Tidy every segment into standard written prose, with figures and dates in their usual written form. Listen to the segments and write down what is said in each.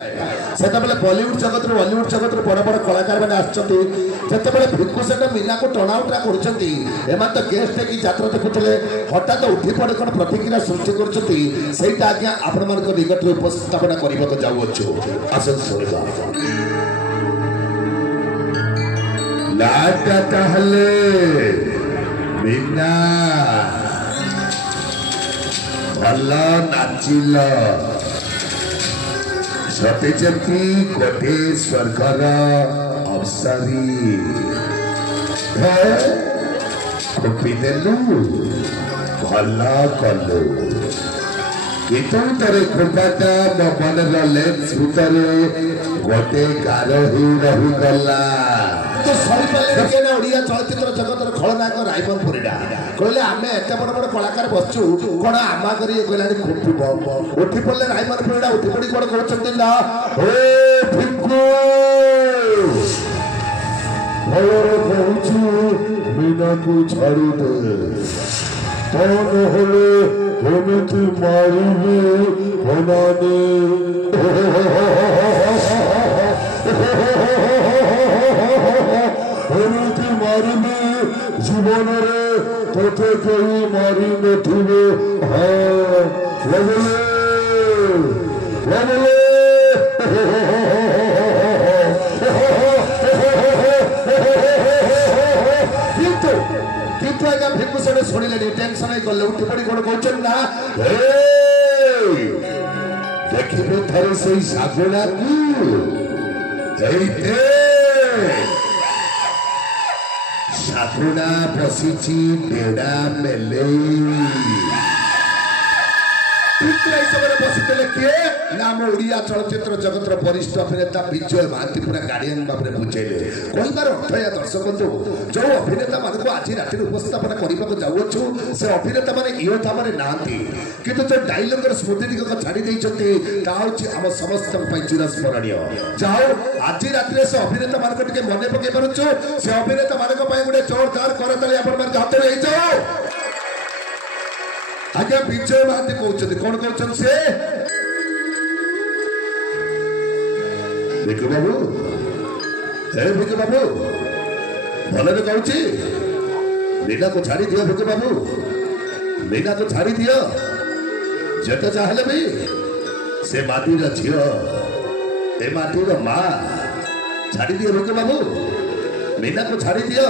ସେତେବେଳେ ବଲିଉଡ ଜଗତରୁ ବଲିଉଡ ଜଗତରୁ ବଡ଼ ବଡ଼ କଳାକାର ମାନେ ଆସୁଛନ୍ତି ଯେତେବେଳେ ଭିକୁ ସେଟା ମୀନାକୁ ଟଣାଉଟରା କରୁଛନ୍ତି ଏମାନେ ତ ଗେଷ୍ଟ ହେଇକି ଯାତ୍ରା ଦେଖୁଥିଲେ ହଠାତ୍ ଉଠି ପଡ଼ି କ'ଣ ପ୍ରତିକ୍ରିୟା ସୃଷ୍ଟି କରୁଛନ୍ତି ସେଇଟା ଆଜ୍ଞା ଆପଣମାନଙ୍କ ନିକଟରେ ଉପସ୍ଥାପନା କରିବାକୁ ଯାଉଅଛୁ ଆସନ୍ତୁ ଶୁଣିବା ଲାଟା ତାହେଲେ ମୀନା ଭଲ ନାଚିଲ सते जमी गोटे स्वर्गर अवसरी खोपिदेलु भल कलु कितु तेरे कृपाटा मो मन लेंस भितरे गोटे गार ही रही गला तो सही पाले के ना ओडिया चलचित्र जगतर खलनायक रायमन पुरीडा कहले आमे एते बड़ बड़ कलाकार बसचु कोन आमा करी कहलानी खुपी उठी पड़ले रायमन पुरीडा उठी पड़ी कोन कहउछंती ना ए भिक्कू भयर कहउछु मीना को छाड़ी दे तो नहले एमिति मारिबे बनाने एमिति मारिबे जीवन रे तोते कहीं मारी नथिबे हाँ लगले लगले किंतु आज्ञा भिक्कु सेठे शुणिले टेंशन गले उठी पड़ी कौन कहते ना देखिए थरे से सागुना सागुना बसीची बेड़ा मेले ओडिया चलचित्र जगतर वरिष्ठ अभिनेता विजय महांती पूरा गार्डियन भाव में बुझेले कहबार अर्थ या दर्शक बंधु जो अभिनेता मान आज राति उपस्थापन करने जाऊँ से अभिनेता मैंने इोथा मैंने नाती किंतु जो डायलगर स्मृति छाड़ी आम समस्त चिरस्मरणीय जाओ आज राति से अभिनेता मान मन पकई पार्छु से अभिनेता मान गोटे जोरदार करताली हाथ में जाओ आज्ञा विजय महांती कहते कौन कहते से भिक्कु बाबू हे भिक्कु बाबू भले कहूँ मीना को छाड़ी दियो भिक्कु बाबू मीना को छाड़ी दियो जेते चाहले भी से माटीर झील ए माटीर माँ छाड़ी दियो भिक्कु बाबू मीना को छाड़ी दियो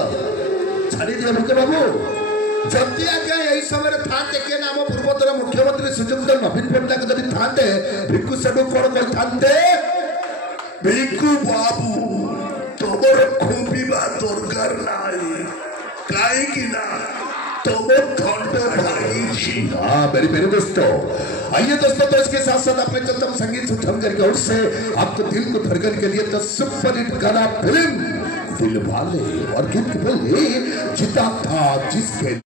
भिक्कु बाबू जदि आज्ञा यही समय थाते के नाम पूर्वतन मुख्यमंत्री श्रीजुक्त नवीन पट्टनायक जदि थाते भिक्कु सेठू कौन कहते भिक्कु बाबू तुमर खोपिबा दरकार नाही काहेकि ना तुम ठंड भाई हाँ मेरी मेरे दोस्तों आइए दोस्तों तो इसके साथ साथ अपने चलते संगीत उठम करके उससे आपको दिल को धड़कन के लिए तो सुपर हिट गाना फिल्म दिल वाले और गीत जीता था जिसके